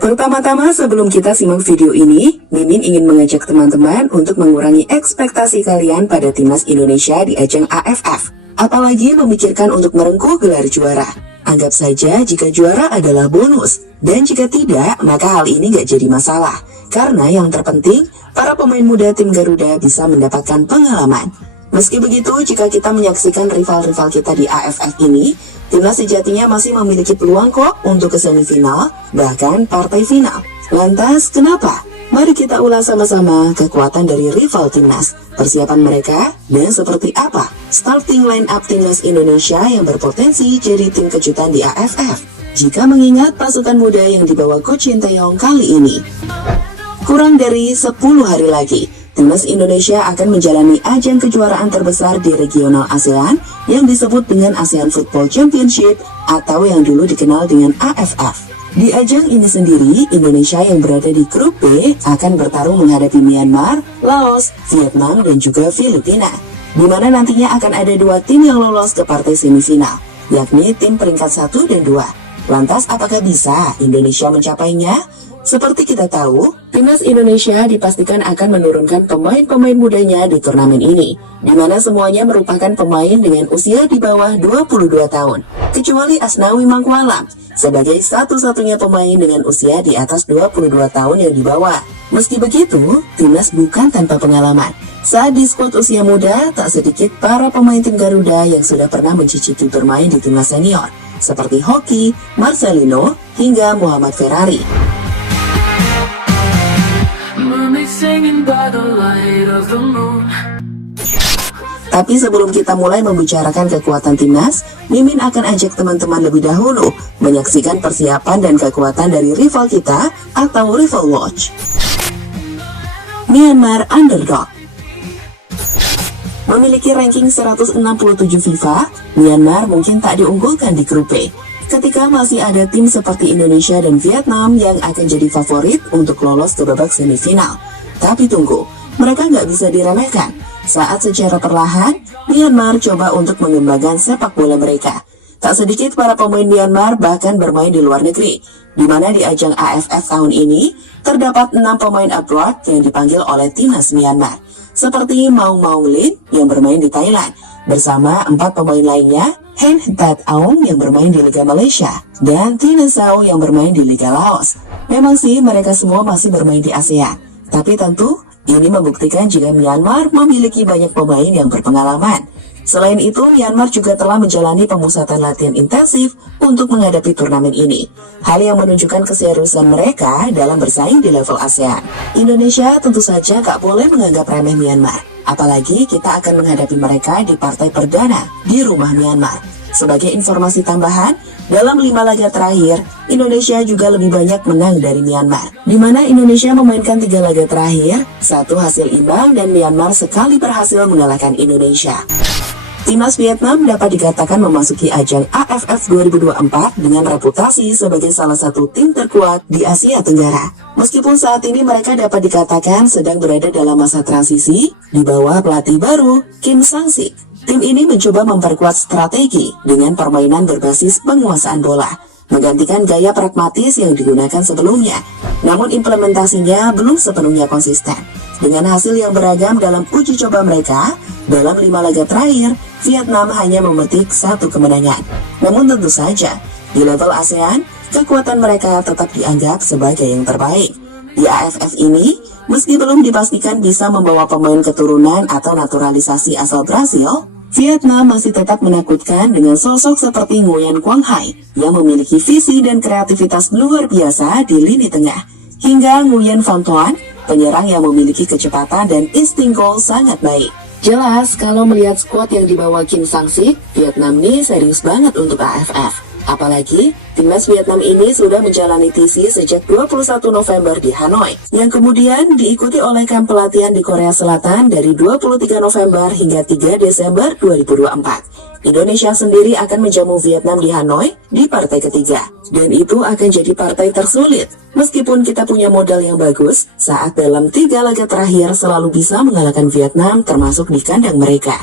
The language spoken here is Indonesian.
Pertama-tama sebelum kita simak video ini, Mimin ingin mengajak teman-teman untuk mengurangi ekspektasi kalian pada timnas Indonesia di ajang AFF. Apalagi memikirkan untuk merengkuh gelar juara. Anggap saja jika juara adalah bonus, dan jika tidak, maka hal ini gak jadi masalah. Karena yang terpenting, para pemain muda tim Garuda bisa mendapatkan pengalaman. Meski begitu, jika kita menyaksikan rival-rival kita di AFF ini, timnas sejatinya masih memiliki peluang kok untuk ke semifinal, bahkan partai final. Lantas, kenapa? Mari kita ulas sama-sama kekuatan dari rival timnas, persiapan mereka, dan seperti apa starting line up timnas Indonesia yang berpotensi jadi tim kejutan di AFF. Jika mengingat pasukan muda yang dibawa Coach Shin Tae-yong kali ini. Kurang dari 10 hari lagi, timnas Indonesia akan menjalani ajang kejuaraan terbesar di regional ASEAN yang disebut dengan ASEAN Football Championship atau yang dulu dikenal dengan AFF. Di ajang ini sendiri, Indonesia yang berada di grup B akan bertarung menghadapi Myanmar, Laos, Vietnam, dan juga Filipina. Di mana nantinya akan ada 2 tim yang lolos ke partai semifinal, yakni tim peringkat 1 dan 2. Lantas apakah bisa Indonesia mencapainya? Seperti kita tahu, timnas Indonesia dipastikan akan menurunkan pemain-pemain mudanya di turnamen ini, di mana semuanya merupakan pemain dengan usia di bawah 22 tahun, kecuali Asnawi Mangkualam, sebagai satu-satunya pemain dengan usia di atas 22 tahun yang dibawa. Meski begitu, timnas bukan tanpa pengalaman. Saat di skuad usia muda, tak sedikit para pemain tim Garuda yang sudah pernah mencicipi bermain di timnas senior, seperti Hoki, Marcelino, hingga Muhammad Ferrari. Tapi sebelum kita mulai membicarakan kekuatan timnas, Mimin akan ajak teman-teman lebih dahulu menyaksikan persiapan dan kekuatan dari rival kita atau Rival Watch. Myanmar Underdog. Memiliki ranking 167 FIFA, Myanmar mungkin tak diunggulkan di grup B. Ketika masih ada tim seperti Indonesia dan Vietnam yang akan jadi favorit untuk lolos ke babak semifinal. Tapi tunggu, mereka nggak bisa diremehkan. Saat secara perlahan, Myanmar coba untuk mengembangkan sepak bola mereka. Tak sedikit para pemain Myanmar bahkan bermain di luar negeri, di mana di ajang AFF tahun ini, terdapat 6 pemain abroad yang dipanggil oleh timnas Myanmar. Seperti Maung Maung Lin yang bermain di Thailand, bersama 4 pemain lainnya, Hen Tat Aung yang bermain di Liga Malaysia, dan Tina Sao yang bermain di Liga Laos. Memang sih mereka semua masih bermain di ASEAN. Tapi tentu, ini membuktikan jika Myanmar memiliki banyak pemain yang berpengalaman. Selain itu, Myanmar juga telah menjalani pemusatan latihan intensif untuk menghadapi turnamen ini. Hal yang menunjukkan keseriusan mereka dalam bersaing di level ASEAN. Indonesia tentu saja gak boleh menganggap remeh Myanmar. Apalagi kita akan menghadapi mereka di partai perdana di rumah Myanmar. Sebagai informasi tambahan, dalam 5 laga terakhir, Indonesia juga lebih banyak menang dari Myanmar. Di mana Indonesia memainkan 3 laga terakhir, 1 hasil imbang dan Myanmar sekali berhasil mengalahkan Indonesia. Timnas Vietnam dapat dikatakan memasuki ajang AFF 2024 dengan reputasi sebagai salah satu tim terkuat di Asia Tenggara. Meskipun saat ini mereka dapat dikatakan sedang berada dalam masa transisi di bawah pelatih baru Kim Sang-sik. Tim ini mencoba memperkuat strategi dengan permainan berbasis penguasaan bola, menggantikan gaya pragmatis yang digunakan sebelumnya. Namun implementasinya belum sepenuhnya konsisten. Dengan hasil yang beragam dalam uji coba mereka, dalam 5 laga terakhir, Vietnam hanya memetik 1 kemenangan. Namun tentu saja, di level ASEAN, kekuatan mereka tetap dianggap sebagai yang terbaik. Di AFF ini, meski belum dipastikan bisa membawa pemain keturunan atau naturalisasi asal Brasil, Vietnam masih tetap menakutkan dengan sosok seperti Nguyen Quang Hai yang memiliki visi dan kreativitas luar biasa di lini tengah, hingga Nguyen Van Thuan, penyerang yang memiliki kecepatan dan insting gol sangat baik. Jelas kalau melihat skuad yang dibawa Kim Sang-sik, Vietnam ini serius banget untuk AFF. Apalagi, timnas Vietnam ini sudah menjalani TC sejak 21 November di Hanoi, yang kemudian diikuti oleh kamp pelatihan di Korea Selatan dari 23 November hingga 3 Desember 2024. Indonesia sendiri akan menjamu Vietnam di Hanoi di partai ketiga, dan itu akan jadi partai tersulit. Meskipun kita punya modal yang bagus, saat dalam 3 laga terakhir selalu bisa mengalahkan Vietnam termasuk di kandang mereka.